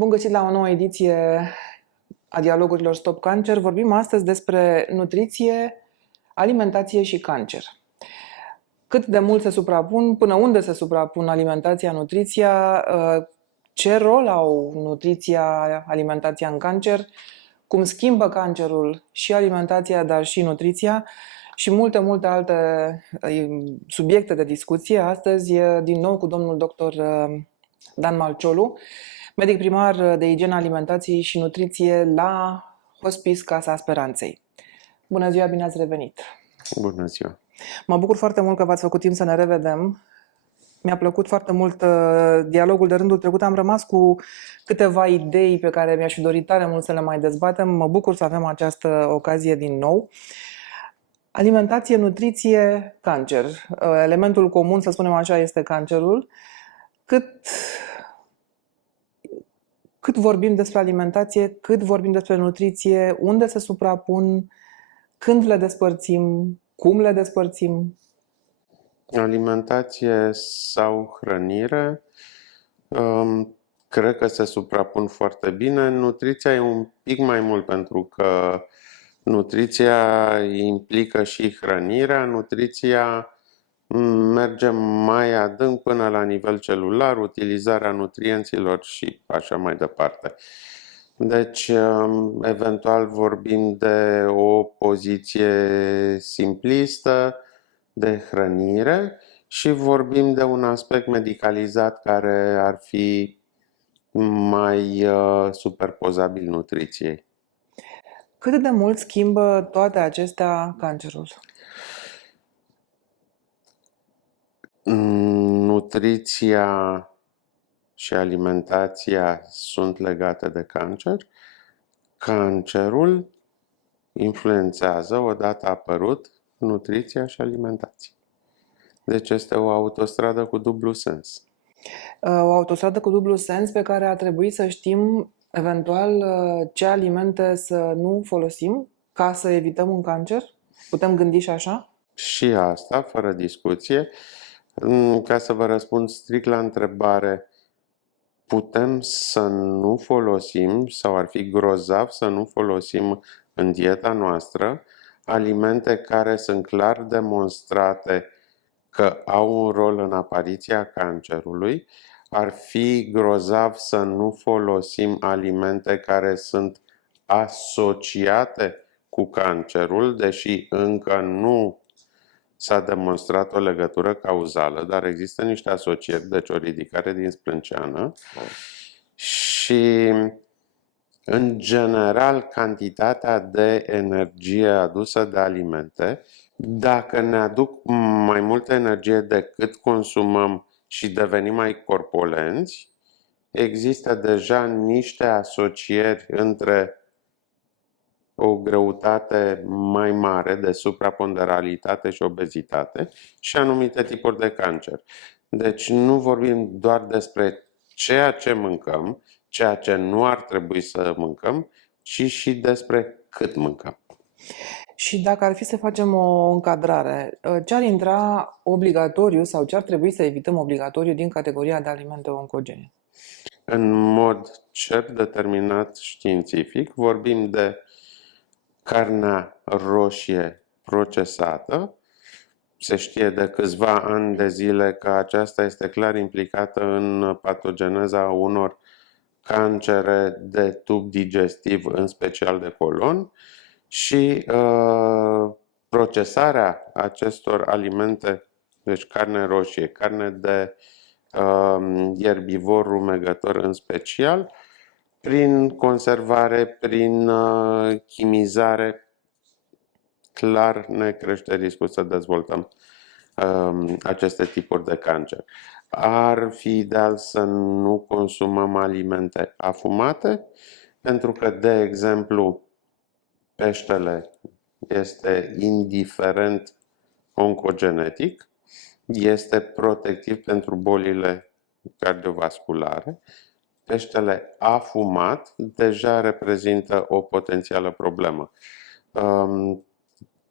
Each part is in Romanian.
Bun găsit la o nouă ediție a dialogurilor Stop Cancer. Vorbim astăzi despre nutriție, alimentație și cancer. Cât de mult se suprapun, până unde se suprapun alimentația, nutriția, ce rol au nutriția, alimentația în cancer, cum schimbă cancerul și alimentația, dar și nutriția și multe alte subiecte de discuție. Astăzi, din nou cu domnul dr. Dan Malciolu, medic primar de igienă, alimentație și nutriție la Hospice Casa Speranței. Bună ziua, bine ați revenit! Bună ziua! Mă bucur foarte mult că v-ați făcut timp să ne revedem. Mi-a plăcut foarte mult dialogul de rândul trecut. Am rămas cu câteva idei pe care mi-aș fi dorit tare mult să le mai dezbatem. Mă bucur să avem această ocazie din nou. Alimentație, nutriție, cancer. Elementul comun, să spunem așa, este cancerul. Cât vorbim despre alimentație, cât vorbim despre nutriție, unde se suprapun, când le despărțim, cum le despărțim? Alimentație sau hrănire, cred că se suprapun foarte bine. Nutriția e un pic mai mult pentru că nutriția implică și hrănirea. Nutriția merge mai adânc până la nivel celular, utilizarea nutrienților și așa mai departe. Deci, eventual vorbim de o poziție simplistă de hrănire și vorbim de un aspect medicalizat care ar fi mai superpozabil nutriției. Cât de mult schimbă toate acestea cancerul? Nutriția și alimentația sunt legate de cancer. Cancerul influențează, odată apărut, nutriția și alimentația. Deci este o autostradă cu dublu sens. O autostradă cu dublu sens pe care ar trebui să știm eventual ce alimente să nu folosim ca să evităm un cancer? Putem gândi și așa? Și asta, fără discuție. Ca să vă răspund strict la întrebare, putem să nu folosim sau ar fi grozav să nu folosim în dieta noastră alimente care sunt clar demonstrate că au un rol în apariția cancerului. Ar fi grozav să nu folosim alimente care sunt asociate cu cancerul, deși încă nu s-a demonstrat o legătură cauzală, dar există niște asocieri, deci o ridicare din sprânceană. Și, în general, cantitatea de energie adusă de alimente, dacă ne aduc mai multă energie decât consumăm și devenim mai corpulenți, există deja niște asocieri între o greutate mai mare de supraponderalitate și obezitate și anumite tipuri de cancer. Deci nu vorbim doar despre ceea ce mâncăm, ceea ce nu ar trebui să mâncăm, ci și despre cât mâncăm. Și dacă ar fi să facem o încadrare, ce ar intra obligatoriu sau ce ar trebui să evităm obligatoriu din categoria de alimente oncogene? În mod cert determinat științific, vorbim de carnea roșie procesată. Se știe de câțiva ani de zile că aceasta este clar implicată în patogeneza unor cancere de tub digestiv, în special de colon, și procesarea acestor alimente, deci carne roșie, carne de ierbivor rumegător în special, prin conservare, prin chimizare, clar ne crește riscul să dezvoltăm aceste tipuri de cancer. Ar fi ideal să nu consumăm alimente afumate, pentru că, de exemplu, peștele este indiferent oncogenetic, este protectiv pentru bolile cardiovasculare. Peștele afumat deja reprezintă o potențială problemă.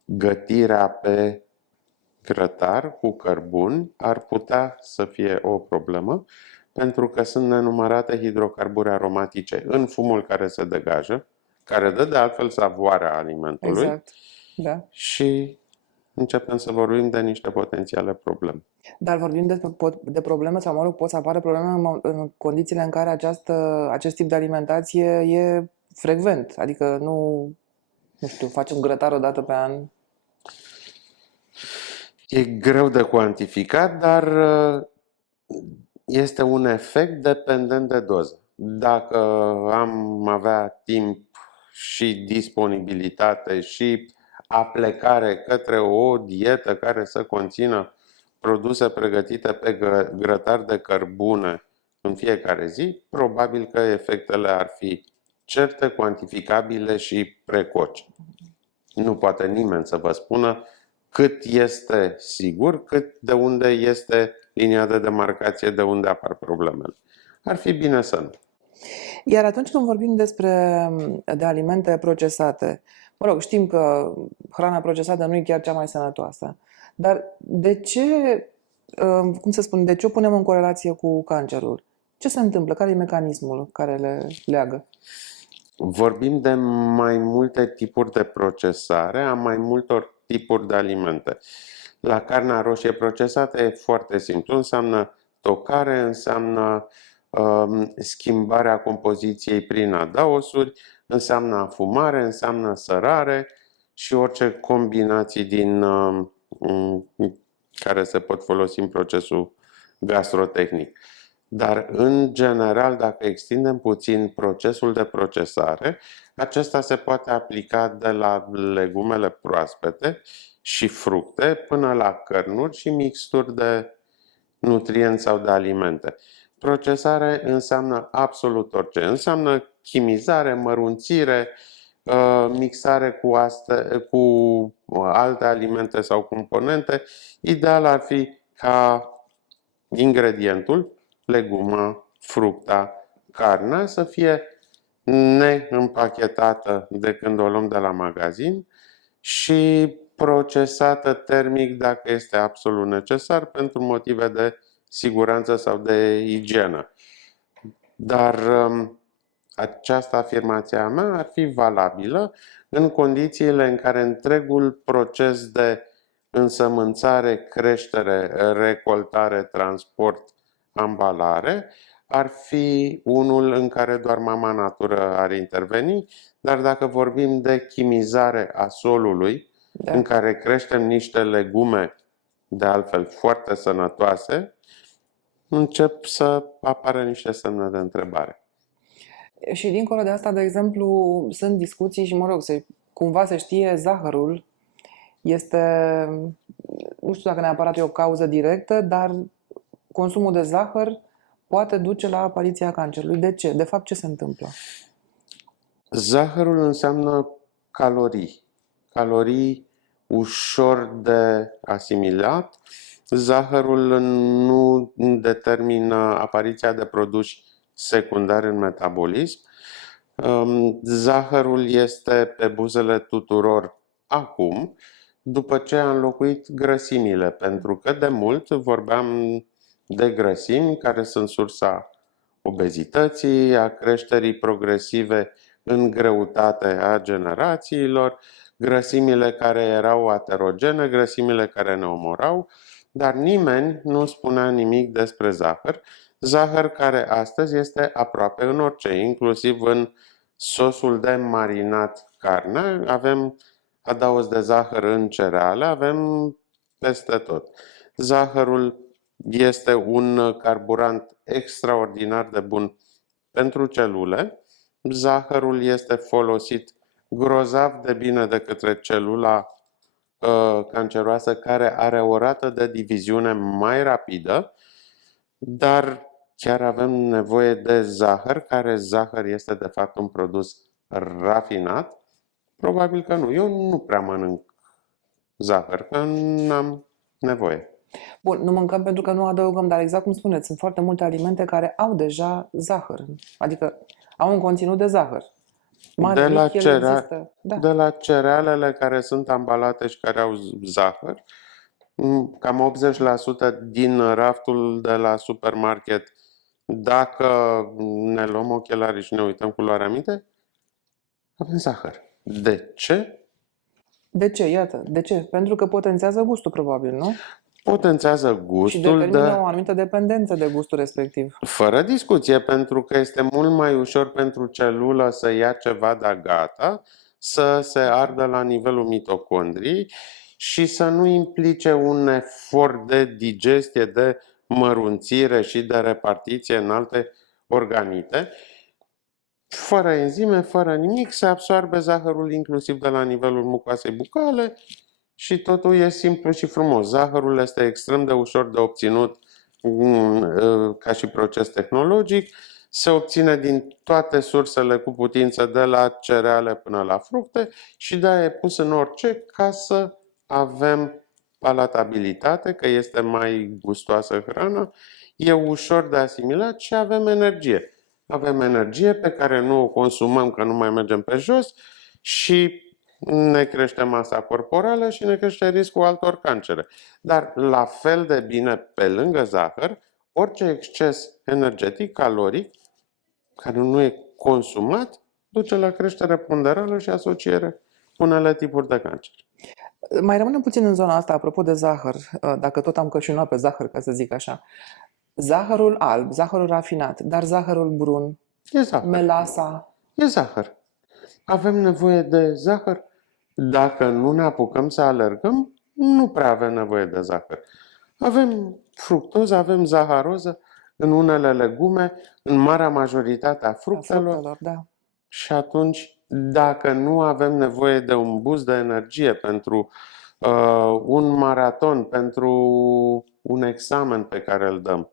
Gătirea pe grătar cu cărbuni ar putea să fie o problemă, pentru că sunt nenumărate hidrocarburi aromatice în fumul care se degajă, care dă de altfel savoarea alimentului Exact. Da. și începem să vorbim de niște potențiale probleme. Dar vorbim de probleme sau, mă rog, pot să apară probleme în condițiile în care acest tip de alimentație e frecvent. Adică nu știu, faci un grătar o dată pe an. E greu de cuantificat, dar este un efect dependent de doză. Dacă am avea timp și disponibilitate și aplecare către o dietă care să conțină produse pregătite pe grătar de cărbune în fiecare zi, probabil că efectele ar fi certe, cuantificabile și precoce. Nu poate nimeni să vă spună cât este sigur, cât de unde este linia de demarcație, de unde apar problemele. Ar fi bine să nu. Iar atunci când vorbim de alimente procesate, mă rog, știm că hrana procesată nu e chiar cea mai sănătoasă, dar de ce, cum să spun, de ce o punem în corelație cu cancerul? Ce se întâmplă? Care e mecanismul care le leagă? Vorbim de mai multe tipuri de procesare a mai multor tipuri de alimente. La carnea roșie procesată e foarte simplu, înseamnă tocare, înseamnă schimbarea compoziției prin adaosuri, înseamnă afumare, înseamnă sărare și orice combinații care se pot folosi în procesul gastrotehnic. Dar, în general, dacă extindem puțin procesul de procesare, acesta se poate aplica de la legumele proaspete și fructe până la cărnuri și mixturi de nutrienți sau de alimente. Procesare înseamnă absolut orice. Înseamnă chimizare, mărunțire, mixare cu alte alimente sau componente. Ideal ar fi ca ingredientul, leguma, fructa, carnea, să fie neîmpachetată de când o luăm de la magazin și procesată termic dacă este absolut necesar pentru motive de siguranță sau de igienă. Dar această afirmație a mea ar fi valabilă în condițiile în care întregul proces de însămânțare, creștere, recoltare, transport, ambalare ar fi unul în care doar mama natură ar interveni, dar dacă vorbim de chimizare a solului, în care creștem niște legume de altfel foarte sănătoase, încep să apară niște semne de întrebare. Și dincolo de asta, de exemplu, sunt discuții și, mă rog, cumva se știe, zahărul este, nu știu dacă neapărat e o cauză directă, dar consumul de zahăr poate duce la apariția cancerului. De ce? De fapt, ce se întâmplă? Zahărul înseamnă calorii. Calorii ușor de asimilat. Zahărul nu determină apariția de produși secundari în metabolism. Zahărul este pe buzele tuturor acum, după ce a înlocuit grăsimile, pentru că de mult vorbeam de grăsimi care sunt sursa obezității, a creșterii progresive în greutate a generațiilor, grăsimile care erau aterogene, grăsimile care ne omorau, dar nimeni nu spunea nimic despre zahăr. Zahăr care astăzi este aproape în orice, inclusiv în sosul de marinat carne. Avem adaos de zahăr în cereale, avem peste tot. Zahărul este un carburant extraordinar de bun pentru celule. Zahărul este folosit grozav de bine de către celula canceroasă care are o rată de diviziune mai rapidă, dar chiar avem nevoie de zahăr, care zahăr este de fapt un produs rafinat? Probabil că nu. Eu nu prea mănânc zahăr, că n-am nevoie. Bun, nu mâncăm pentru că nu adăugăm, dar exact cum spuneți, sunt foarte multe alimente care au deja zahăr, adică au un conținut de zahăr. De la cerealele care sunt ambalate și care au zahăr, cam 80% din raftul de la supermarket Dacă ne luăm ochelarii și ne uităm cu luarea minte, avem zahăr. De ce? De ce? Iată, de ce? Pentru că potențează gustul, probabil, nu? Potențează Și gustul, determină o anumită dependență de gustul respectiv. fără discuție, pentru că este mult mai ușor pentru celulă să ia ceva de gata, să se ardă la nivelul mitocondriei și să nu implice un efort de digestie, de mărunțire și de repartiție în alte organite. Fără enzime, fără nimic, se absorbe zahărul inclusiv de la nivelul mucoasei bucale și totul e simplu și frumos. Zahărul este extrem de ușor de obținut ca și proces tehnologic. Se obține din toate sursele cu putință, de la cereale până la fructe și de-aia e pus în orice ca să avem palatabilitate, că este mai gustoasă hrana, e ușor de asimilat și avem energie. Avem energie pe care nu o consumăm, că nu mai mergem pe jos și ne crește masa corporală și ne crește riscul altor cancere. Dar la fel de bine, pe lângă zahăr, orice exces energetic, caloric, care nu e consumat, duce la creștere ponderală și asociere cu unele tipuri de cancer. Mai rămânem puțin în zona asta, apropo de zahăr, dacă tot am cășunat pe zahăr, ca să zic așa. Zahărul alb, zahărul rafinat, dar zahărul brun, E zahăr. melasa. E zahăr. Avem nevoie de zahăr. Dacă nu ne apucăm să alergăm, nu prea avem nevoie de zahăr. Avem fructoză, avem zaharoză în unele legume, în marea majoritate a fructelor. Da. Și atunci, dacă nu avem nevoie de un boost de energie pentru un maraton, pentru un examen pe care îl dăm,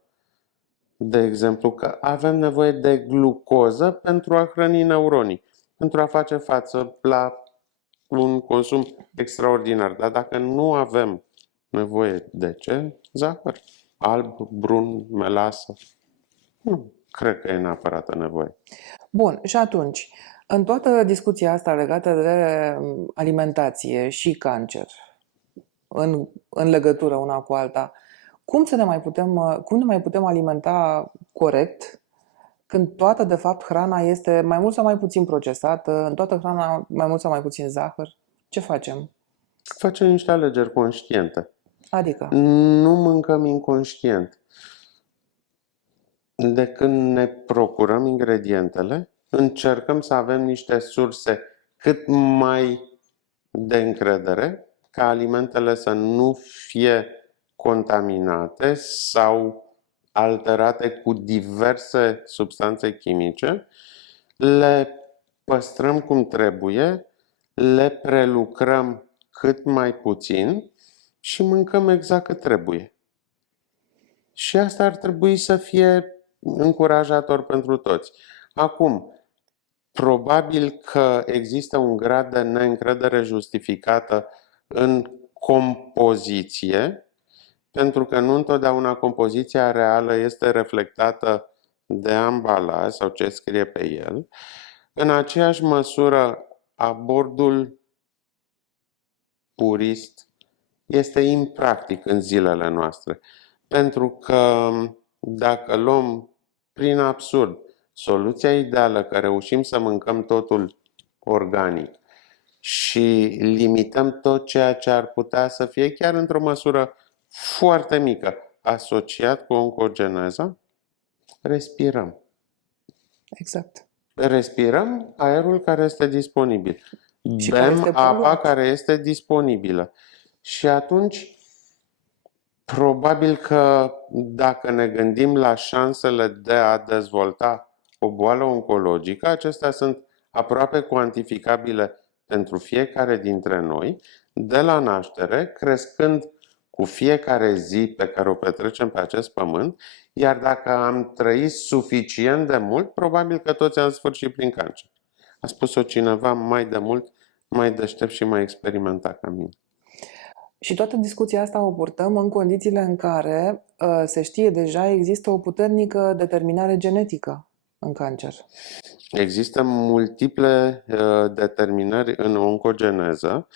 de exemplu, că avem nevoie de glucoză pentru a hrăni neuronii, pentru a face față la un consum extraordinar. Dar dacă nu avem nevoie de ce? Zahăr. Alb, brun, melasă. Nu cred că e neapărat nevoie. Bun, și atunci, în toată discuția asta legată de alimentație și cancer, în legătură una cu alta, cum ne mai putem alimenta corect când toată, de fapt, hrana este mai mult sau mai puțin procesată, în toată hrana mai mult sau mai puțin zahăr? Ce facem? Facem niște alegeri conștiente. Adică? Nu mâncăm inconștient. De când ne procurăm ingredientele, încercăm să avem niște surse cât mai de încredere, ca alimentele să nu fie contaminate sau alterate cu diverse substanțe chimice, le păstrăm cum trebuie, le prelucrăm cât mai puțin și mâncăm exact cât trebuie. Și asta ar trebui să fie încurajator pentru toți. Acum, probabil că există un grad de neîncredere justificată în compoziție, pentru că nu întotdeauna compoziția reală este reflectată de ambalaj sau ce scrie pe el. În aceeași măsură, abordul purist este impractic în zilele noastre, pentru că dacă luăm prin absurd soluția ideală că reușim să mâncăm totul organic și limităm tot ceea ce ar putea să fie chiar într-o măsură foarte mică asociat cu oncogeneza, respirăm. Exact. Respirăm aerul care este disponibil. Și care Bem este apa poluat. care este disponibilă. Și atunci, probabil că dacă ne gândim la șansele de a dezvolta o boală oncologică, acestea sunt aproape cuantificabile pentru fiecare dintre noi, de la naștere, crescând cu fiecare zi pe care o petrecem pe acest pământ, iar dacă am trăit suficient de mult, probabil că toți am sfârșit prin cancer. A spus-o cineva mai de mult, mai deștept și mai experimentat ca mine. Și toată discuția asta o purtăm în condițiile în care, se știe deja, există o puternică determinare genetică în cancer. Există multiple determinări în oncogeneză,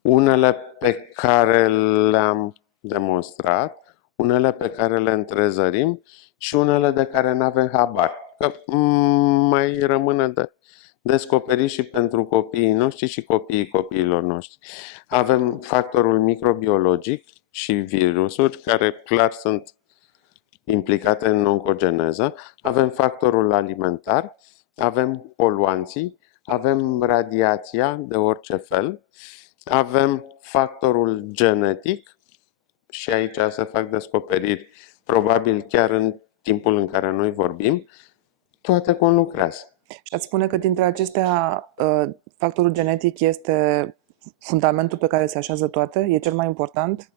unele pe care le-am demonstrat, unele pe care le întrezărim și unele de care nu avem habar. Că mai rămâne de descoperit și pentru copiii noștri și copiii copiilor noștri. Avem factorul microbiologic și virusuri care clar sunt implicate în oncogeneză, avem factorul alimentar, avem poluanții, avem radiația de orice fel, avem factorul genetic și aici se fac descoperiri, probabil chiar în timpul în care noi vorbim, toate conlucrează. Și ați spune că dintre acestea factorul genetic este fundamentul pe care se așează toate? E cel mai important?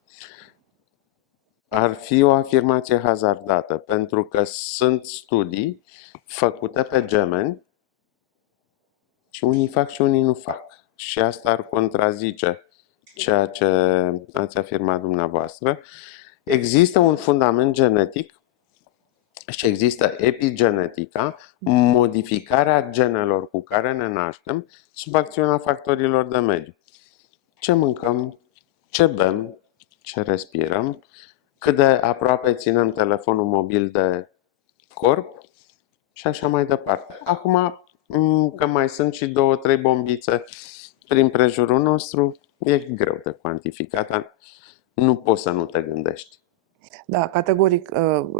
Ar fi o afirmație hazardată, pentru că sunt studii făcute pe gemeni și unii fac și unii nu fac. Și asta ar contrazice ceea ce ați afirmat dumneavoastră. Există un fundament genetic și există epigenetica, modificarea genelor cu care ne naștem sub acțiunea factorilor de mediu. Ce mâncăm, ce bem, ce respirăm, cât de aproape ținem telefonul mobil de corp și așa mai departe. Acum, că mai sunt și 2-3 bombițe prin prejurul nostru, e greu de cuantificat, dar nu poți să nu te gândești. Da, categoric.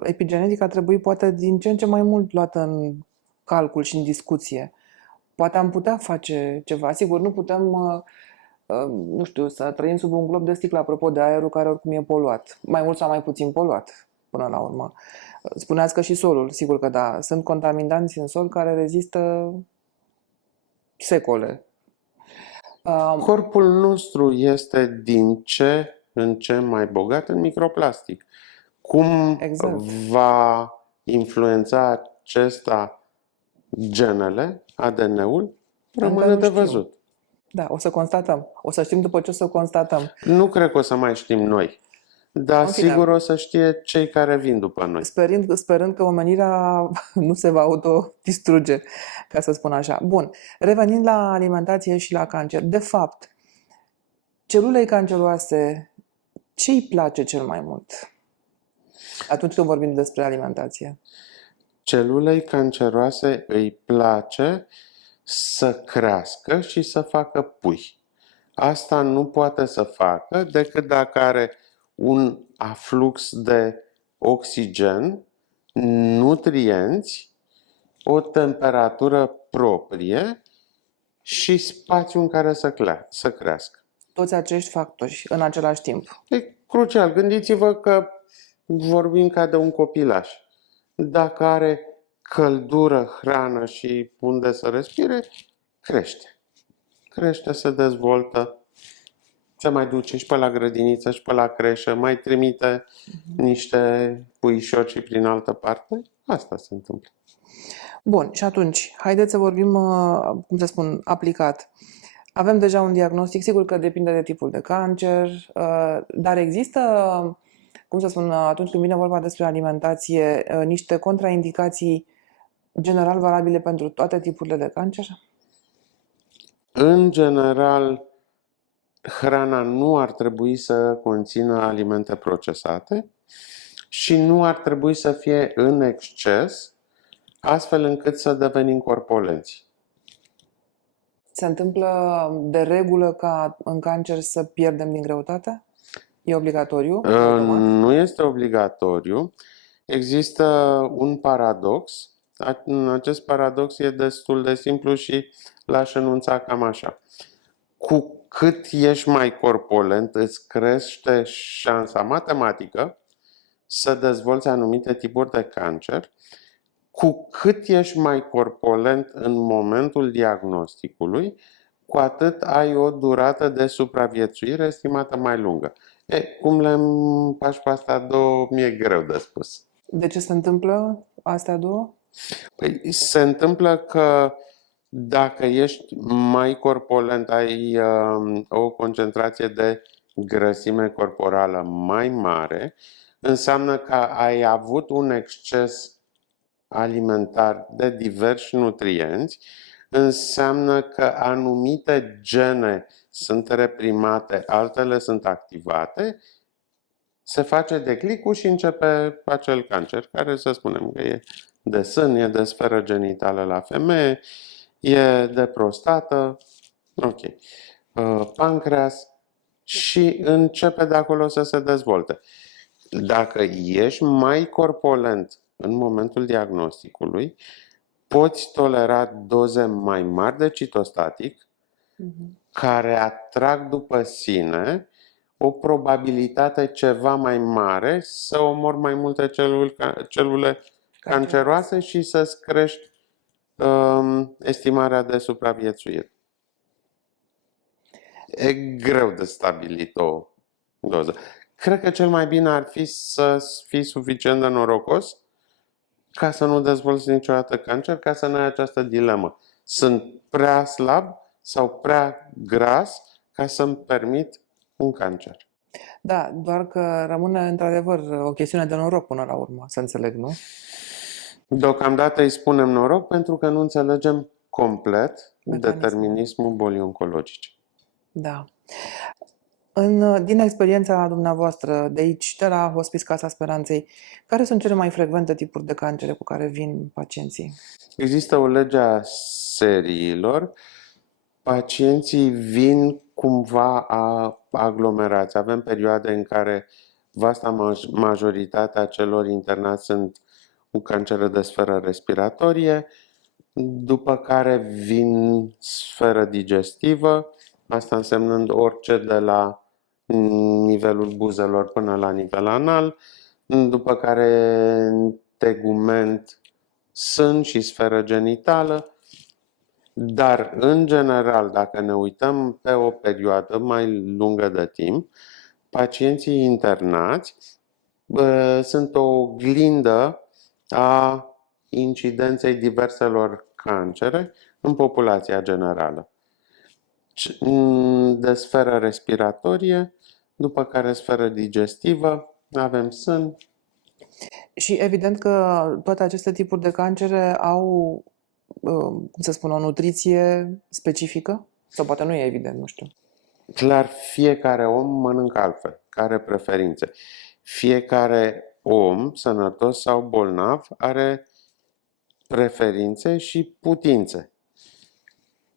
Epigenetica trebuie poate din ce în ce mai mult luată în calcul și în discuție. Poate am putea face ceva. Sigur, nu putem, nu știu, să trăim sub un glob de sticlă, apropo de aerul care oricum e poluat. Mai mult sau mai puțin poluat, până la urmă. Spuneați că și solul, sigur că da. Sunt contaminanți în sol care rezistă secole. Corpul nostru este din ce în ce mai bogat în microplastic. Cum Exact. va influența acesta genele, ADN-ul, rămâne nu de știu. văzut. Da, o să constatăm. O să știm după ce o să constatăm. Nu cred că o să mai știm noi, dar În fine. sigur o să știe cei care vin după noi. Sperând că omenirea nu se va autodistruge, ca să spun așa. Bun, revenind la alimentație și la cancer. De fapt, celulei canceroase, ce îi place cel mai mult atunci când vorbim despre alimentație? Celulei canceroase îi place să crească și să facă pui. Asta nu poate să facă decât dacă are un aflux de oxigen, nutrienți, o temperatură proprie și spațiu în care să crească. Toți acești factori în același timp. E crucial. Gândiți-vă că vorbim ca de un copilaș. Dacă are căldură, hrană și unde să respire, crește. Crește, se dezvoltă, se mai duce și pe la grădiniță și pe la creșă, mai trimite niște puișoci prin altă parte. Asta se întâmplă. Bun, și atunci, haideți să vorbim, cum să spun, aplicat. Avem deja un diagnostic, sigur că depinde de tipul de cancer, dar există, cum să spun, atunci când vine vorba despre alimentație, niște contraindicații general valabile pentru toate tipurile de cancer? În general, hrana nu ar trebui să conțină alimente procesate și nu ar trebui să fie în exces, astfel încât să devenim corpulenți. Se întâmplă de regulă ca în cancer să pierdem din greutate? E obligatoriu? Automat? Nu este obligatoriu. Există un paradox. Acest paradox e destul de simplu și l-aș enunța cam așa. Cu cât ești mai corpulent, îți crește șansa matematică să dezvolți anumite tipuri de cancer. Cu cât ești mai corpulent în momentul diagnosticului, cu atât ai o durată de supraviețuire estimată mai lungă. Cum le împaci pe astea două, mi-e greu de spus. De ce se întâmplă astea două? Păi, se întâmplă că dacă ești mai corpulent, ai o concentrație de grăsime corporală mai mare, înseamnă că ai avut un exces alimentar de diversi nutrienți, înseamnă că anumite gene sunt reprimate, altele sunt activate se face declicul și începe acel cancer, care să spunem că e de sân, e de sferă genitală la femeie, e de prostată, ok, pancreas și începe de acolo să se dezvolte. Dacă ești mai corpulent în momentul diagnosticului, poți tolera doze mai mari de citostatic, care atrag după sine o probabilitate ceva mai mare să omori mai multe celule canceroase și să-ți crești estimarea de supraviețuire. E greu de stabilit o doză. Cred că cel mai bine ar fi să fii suficient de norocos ca să nu dezvolți niciodată cancer, ca să nu ai această dilemă. Sunt prea slab sau prea gras ca să-mi permit un cancer. Da, doar că rămâne într-adevăr o chestiune de noroc până la urmă, să înțeleg, nu? Deocamdată îi spunem noroc pentru că nu înțelegem complet Mecanismul. determinismul bolii oncologice. Da. Din experiența dumneavoastră de aici, de la Hospice Casa Speranței, care sunt cele mai frecvente tipuri de cancere cu care vin pacienții? Există o lege a seriilor. Pacienții vin cumva aglomerați. Avem perioade în care vasta majoritatea celor internați sunt cu cancere de sferă respiratorie, după care vin sferă digestivă, asta însemnând orice de la nivelul buzelor până la nivel anal, după care tegument, sân și sferă genitală, dar în general, dacă ne uităm pe o perioadă mai lungă de timp, pacienții internați sunt o oglindă a incidenței diverselor cancere în populația generală. De sferă respiratorie, după care sferă digestivă, avem sân. Și evident că toate aceste tipuri de cancere au, cum să spun, o nutriție specifică? Sau poate nu e evident, nu știu. Clar, fiecare om mănâncă altfel, are preferințe. Fiecare om, sănătos sau bolnav, are preferințe și putințe.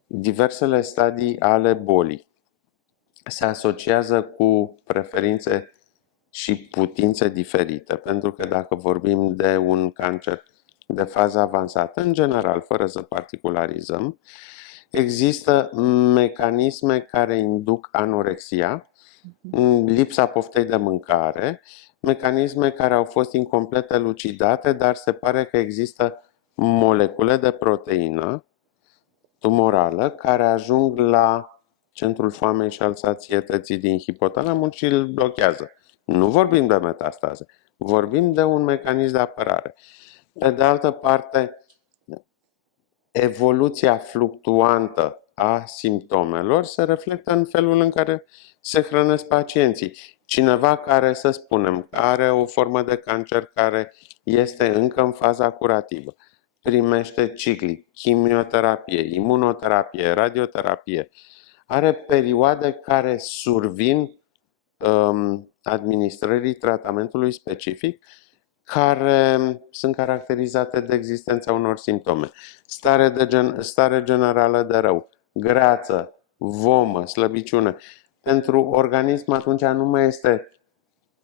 Diversele stadii ale bolii se asociază cu preferințe și putințe diferite, pentru că dacă vorbim de un cancer de fază avansată, în general, fără să particularizăm, există mecanisme care induc anorexia, lipsa poftei de mâncare, mecanisme care au fost incomplet elucidate, dar se pare că există molecule de proteină tumorală care ajung la centrul foamei și al sațietății din hipotalamus și îl blochează. Nu vorbim de metastaze, vorbim de un mecanism de apărare. Pe de altă parte, evoluția fluctuantă a simptomelor se reflectă în felul în care se hrănesc pacienții. Cineva care, să spunem, are o formă de cancer care este încă în faza curativă, primește ciclic, chimioterapie, imunoterapie, radioterapie, are perioade care survin administrării tratamentului specific, care sunt caracterizate de existența unor simptome. Stare generală de rău, greață, vomă, slăbiciune. Pentru organism atunci nu mai este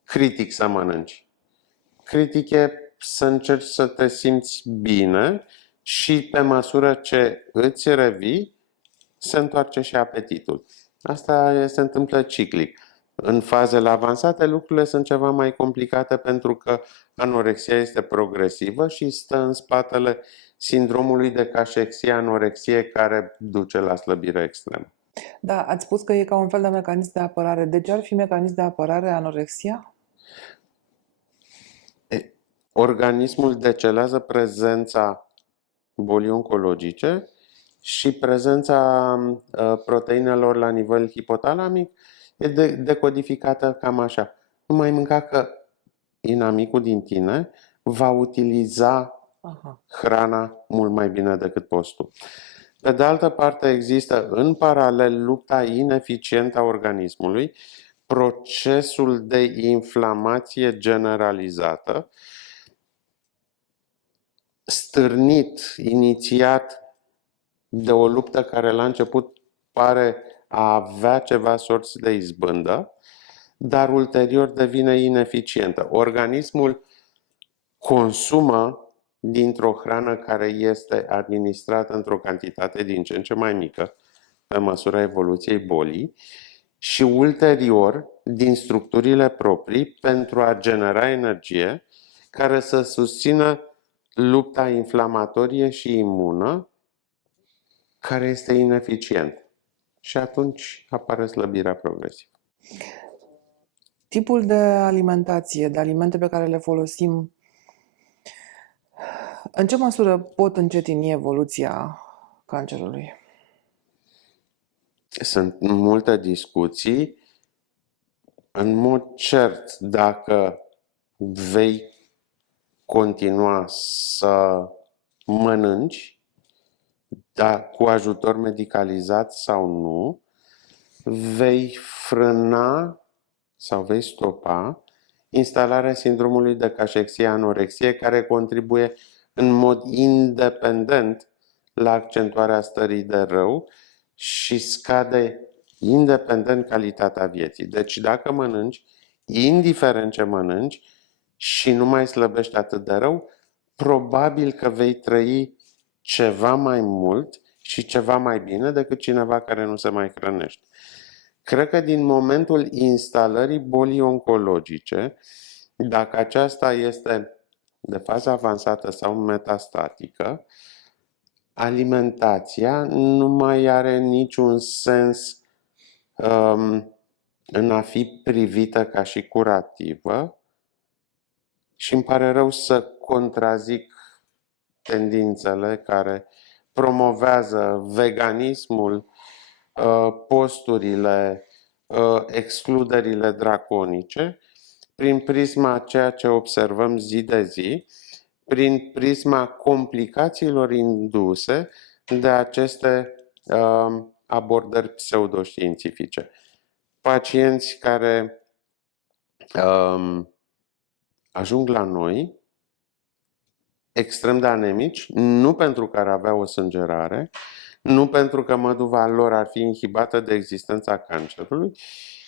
critic să mănânci. Critic e să încerci să te simți bine și pe măsură ce îți revii, se întoarce și apetitul. Asta se întâmplă ciclic. În fazele avansate lucrurile sunt ceva mai complicate pentru că anorexia este progresivă și stă în spatele sindromului de cașexie-anorexie care duce la slăbire extremă. Da, ați spus că e ca un fel de mecanism de apărare. De ce ar fi mecanism de apărare anorexia? Organismul decelează prezența bolii oncologice și prezența proteinelor la nivel hipotalamic e decodificată cam așa. Nu mai mânca că inamicul din tine va utiliza hrana mult mai bine decât poți tu. Pe de altă parte, există în paralel lupta ineficientă a organismului, procesul de inflamație generalizată, stârnit, inițiat de o luptă care la început pare a avea ceva sorți de izbândă, dar ulterior devine ineficientă. Organismul consumă dintr-o hrană care este administrată într-o cantitate din ce în ce mai mică, pe măsura evoluției bolii, și ulterior din structurile proprii pentru a genera energie care să susțină lupta inflamatorie și imună, care este ineficient. Și atunci apare slăbirea progresivă. Tipul de alimentație, de alimente pe care le folosim, în ce măsură pot încetini evoluția cancerului? Sunt multe discuții. În mod cert, dacă vei continua să mănânci, dar cu ajutor medicalizat sau nu, vei frâna sau vei stopa instalarea sindromului de cașexie-anorexie, care contribuie în mod independent la accentuarea stării de rău și scade independent calitatea vieții. Deci dacă mănânci, indiferent ce mănânci, și nu mai slăbești atât de rău, probabil că vei trăi ceva mai mult și ceva mai bine decât cineva care nu se mai hrănește. Cred că din momentul instalării bolii oncologice, dacă aceasta este de fază avansată sau metastatică, alimentația nu mai are niciun sens în a fi privită ca și curativă, și îmi pare rău să contrazic tendințele care promovează veganismul, posturile, excluderile draconice, prin prisma ceea ce observăm zi de zi, prin prisma complicațiilor induse de aceste abordări pseudoștiințifice. Pacienți care ajung la noi extrem de anemici, nu pentru că ar avea o sângerare, nu pentru că măduva lor ar fi inhibată de existența cancerului,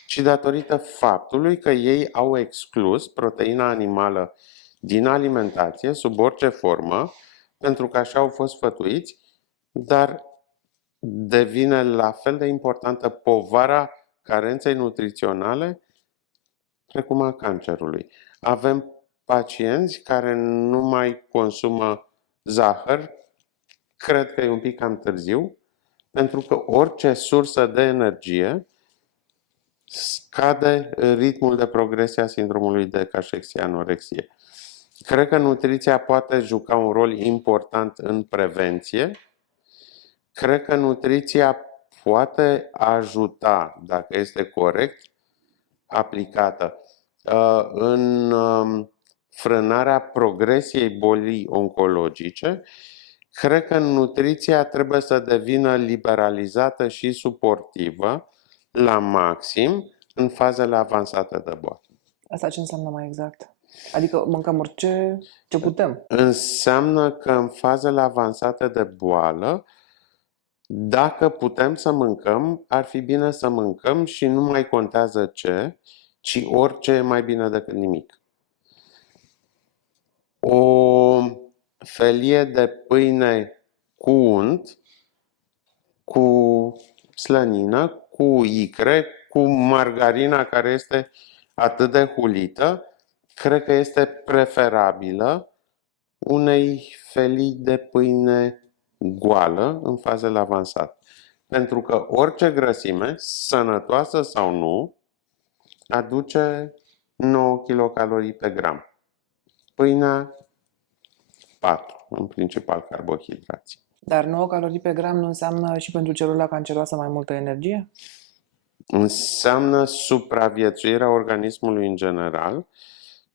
ci datorită faptului că ei au exclus proteina animală din alimentație, sub orice formă, pentru că așa au fost sfătuiți, dar devine la fel de importantă povara carenței nutriționale precum a cancerului. Avem pacienți care nu mai consumă zahăr, cred că e un pic cam târziu, pentru că orice sursă de energie scade ritmul de progresie a sindromului de cașexie-anorexie. Cred că nutriția poate juca un rol important în prevenție. Cred că nutriția poate ajuta, dacă este corect aplicată, în frânarea progresiei bolii oncologice. Cred că nutriția trebuie să devină liberalizată și suportivă la maxim în fazele avansate de boală. Asta ce înseamnă mai exact? Adică mâncăm orice ce putem. Înseamnă că în fazele avansate de boală, dacă putem să mâncăm, ar fi bine să mâncăm și nu mai contează ce, ci orice e mai bine decât nimic. O felie de pâine cu unt, cu slănină, cu icre, cu margarina care este atât de hulită, cred că este preferabilă unei felii de pâine goală în fazele avansate. Pentru că orice grăsime, sănătoasă sau nu, aduce 9 kilocalorii pe gram. Pâinea 4, în principal carbohidrați. Dar 9 calorii pe gram nu înseamnă și pentru celula canceroasă mai multă energie? Înseamnă supraviețuirea organismului în general.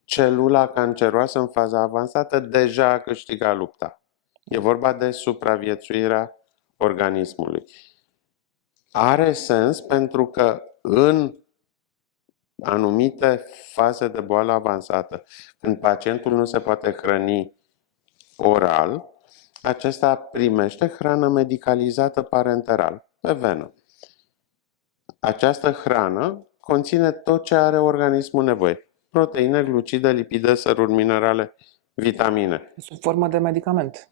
Celula canceroasă în faza avansată deja a câștigat lupta. E vorba de supraviețuirea organismului. Are sens pentru că în anumite faze de boală avansată, când pacientul nu se poate hrăni oral, acesta primește hrană medicalizată parenteral, pe venă. Această hrană conține tot ce are organismul nevoie: proteine, glucide, lipide, săruri minerale, vitamine. Sub formă de medicament.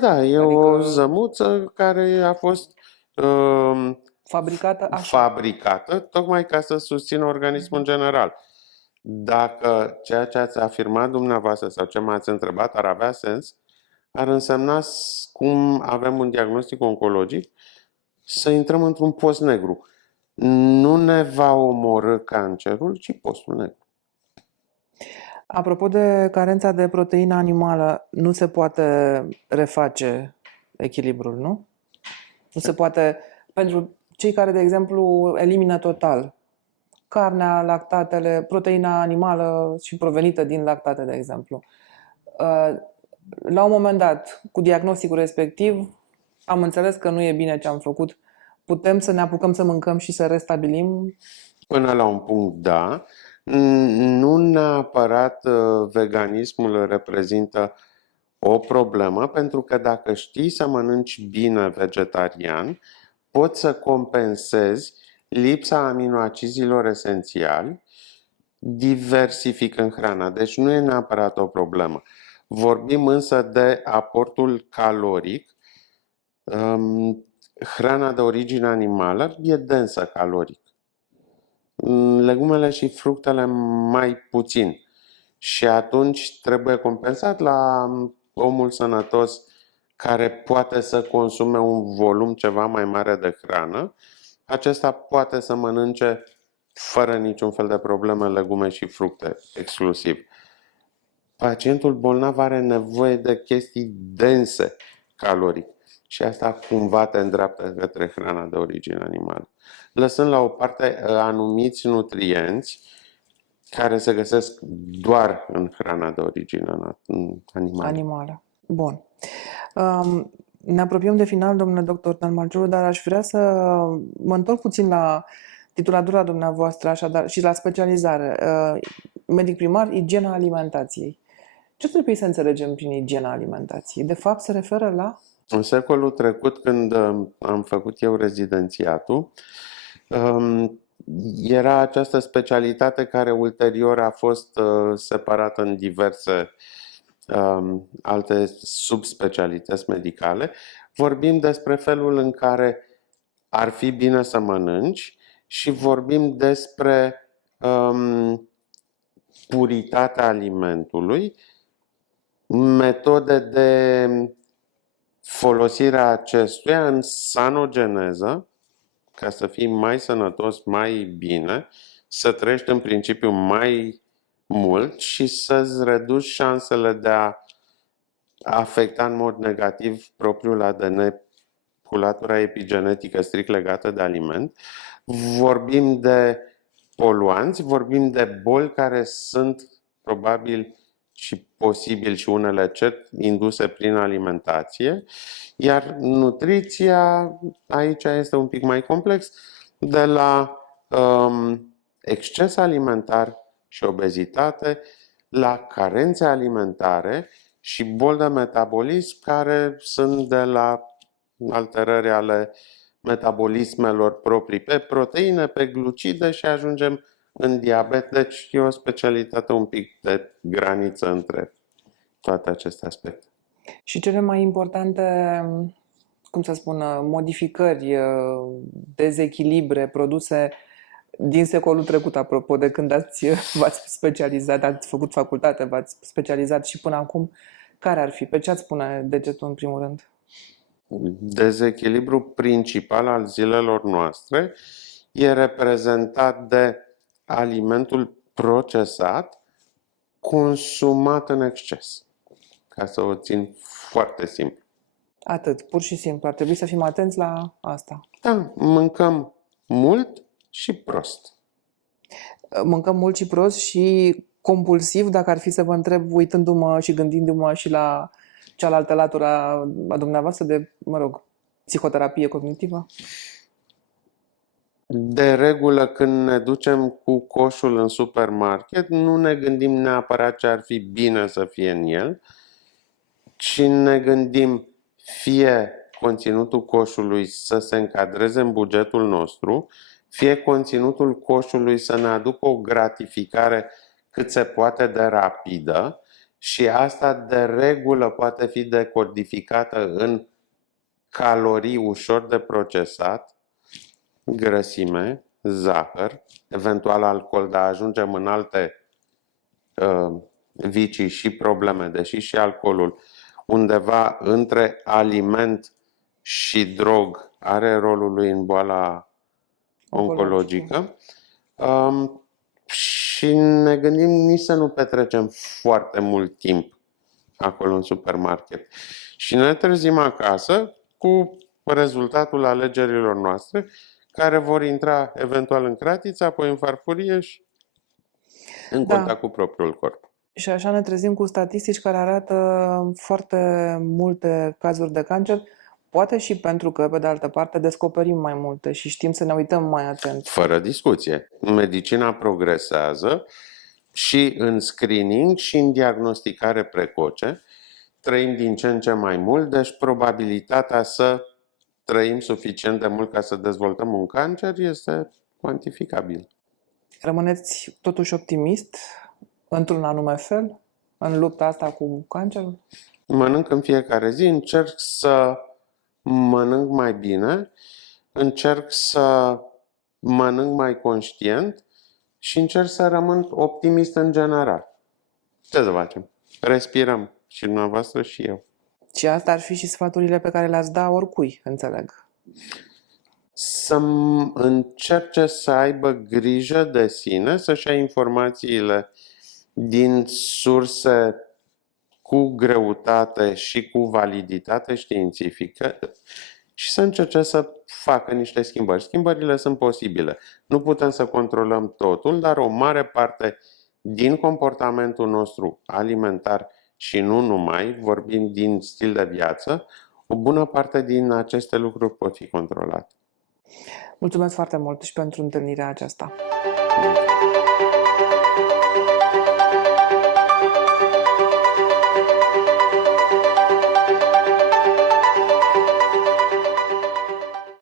Da, e o Adică zămuță care a fost fabricată așa. fabricată tocmai ca să susțină organismul în general. Dacă ceea ce ați afirmat dumneavoastră sau ce m-ați întrebat ar avea sens, ar însemna, cum avem un diagnostic oncologic, să intrăm într-un post negru. Nu ne va omorî cancerul, ci postul negru. Apropo de carența de proteină animală, nu se poate reface echilibrul, nu? Nu se poate, pentru cei care, de exemplu, elimină total carnea, lactatele, proteina animală și provenită din lactate, de exemplu. La un moment dat, cu diagnosticul respectiv, am înțeles că nu e bine ce am făcut. Putem să ne apucăm să mâncăm și să restabilim? Până la un punct, da. Nu neapărat veganismul reprezintă o problemă, pentru că dacă știi să mănânci bine vegetarian, poți să compensezi lipsa aminoacizilor esențiali diversificând hrana. Deci nu e neapărat o problemă. Vorbim însă de aportul caloric. Hrana de origine animală e densă caloric. Legumele și fructele mai puțin. Și atunci trebuie compensat la omul sănătos care poate să consume un volum ceva mai mare de hrană. Acesta poate să mănânce fără niciun fel de probleme legume și fructe exclusiv. Pacientul bolnav are nevoie de chestii dense caloric și asta cumva te îndreaptă către hrana de origine animală, lăsând la o parte anumiți nutrienți care se găsesc doar în hrana de origine animală. Bun. Ne apropiem de final, domnule doctor Dalmaciu, dar aș vrea să mă întorc puțin la titulatura dumneavoastră, așadar, și la specializare. Medic primar, igiena alimentației. Ce trebuie să înțelegem prin igiena alimentației? De fapt, se referă la... În secolul trecut, când am făcut eu rezidențiatul, era această specialitate care ulterior a fost separată în diverse alte subspecialități medicale. Vorbim despre felul în care ar fi bine să mănânci și vorbim despre puritatea alimentului, metode de folosire a acestuia în sanogeneză, ca să fii mai sănătos, mai bine, să trăiești în principiu mai mult și să-ți reduci șansele de a afecta în mod negativ propriul ADN cu latura epigenetică strict legată de aliment. Vorbim de poluanți, vorbim de boli care sunt probabil și posibil și unele induse prin alimentație, iar nutriția aici este un pic mai complex, de la exces alimentar și obezitate, la carențe alimentare și boli de metabolism, care sunt de la alterări ale metabolismelor proprii pe proteine, pe glucide și ajungem în diabet. Deci e o specialitate un pic de graniță între toate aceste aspecte. Și cele mai importante, cum să spun, modificări, dezechilibre produse din secolul trecut, apropo de când v-ați specializat, ați făcut facultate, v-ați specializat și până acum, care ar fi? Pe ce ați pune degetul în primul rând? Dezechilibru principal al zilelor noastre e reprezentat de alimentul procesat consumat în exces. Ca să o țin foarte simplu. Atât, pur și simplu. Ar trebui să fim atenți la asta. Da, mâncăm mult și prost. Mâncăm mult și prost și compulsiv, dacă ar fi să vă întreb, uitându-mă și gândindu-mă și la cealaltă latură a dumneavoastră de, psihoterapie cognitivă? De regulă, când ne ducem cu coșul în supermarket, nu ne gândim neapărat ce ar fi bine să fie în el, ci ne gândim fie conținutul coșului să se încadreze în bugetul nostru, fie conținutul coșului să ne aducă o gratificare cât se poate de rapidă și asta de regulă poate fi decodificată în calorii ușor de procesat, grăsime, zahăr, eventual alcool, dar ajungem în alte vicii și probleme, deși și alcoolul undeva între aliment și drog are rolul lui în boala oncologică. Și ne gândim nici să nu petrecem foarte mult timp acolo în supermarket. Și ne trezim acasă cu rezultatul alegerilor noastre, care vor intra eventual în cratiță, apoi în farfurie și în contact cu propriul corp. Și așa ne trezim cu statistici care arată foarte multe cazuri de cancer, poate și pentru că, pe de altă parte, descoperim mai multe și știm să ne uităm mai atent. Fără discuție. Medicina progresează și în screening și în diagnosticare precoce. Trăim din ce în ce mai mult, deci probabilitatea să trăim suficient de mult ca să dezvoltăm un cancer este cuantificabil. Rămâneți totuși optimist într-un anume fel în lupta asta cu cancerul? Mănânc în fiecare zi, încerc să mănânc mai bine, încerc să mănânc mai conștient și încerc să rămân optimist în general. Ce să facem? Respirăm și dumneavoastră și eu. Și asta ar fi și sfaturile pe care le-ați da oricui, înțeleg. Să încerce să aibă grijă de sine, să-și ia informațiile din surse cu greutate și cu validitate științifică și să încerce să facă niște schimbări. Schimbările sunt posibile. Nu putem să controlăm totul, dar o mare parte din comportamentul nostru alimentar și nu numai, vorbind din stil de viață, o bună parte din aceste lucruri pot fi controlate. Mulțumesc foarte mult și pentru întâlnirea aceasta.